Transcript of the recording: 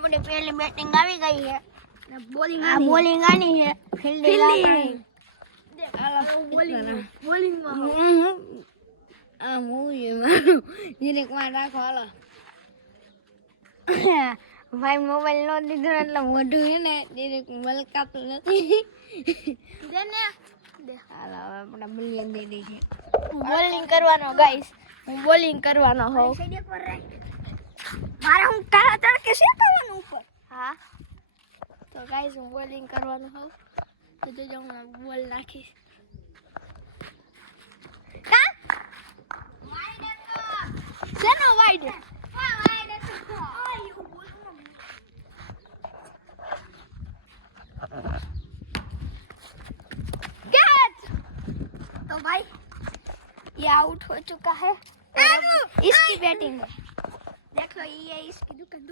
આપણી પહેલી બેટિંગ આવી ગઈ છે બોલિંગ બોલિંગ આની છે ફિલ્ડિંગ બોલિંગમાં આ મૂવી મારું જીરેક માં રાખો હાલો ભાઈ મોબાઈલ નો દીધો એટલે મોઢું છે ને જીરેક મલકાતું નથી હાલો આપણે બોલિંગ દે દઈ છે બોલિંગ કરવાનો ગાઈસ હું બોલિંગ કરવાનો હોઉં મારે હું કાળા તડકે શેકવાનું ઉપર હા તો ગાઈસ હું બોલિંગ કરવાનો હોઉં તો જોજો હું બોલ નાખીશ કા શેનો વાઈડ तो भाई ये आउट हो चुका है इसकी बैटिंग देखो ये इसकी दुकान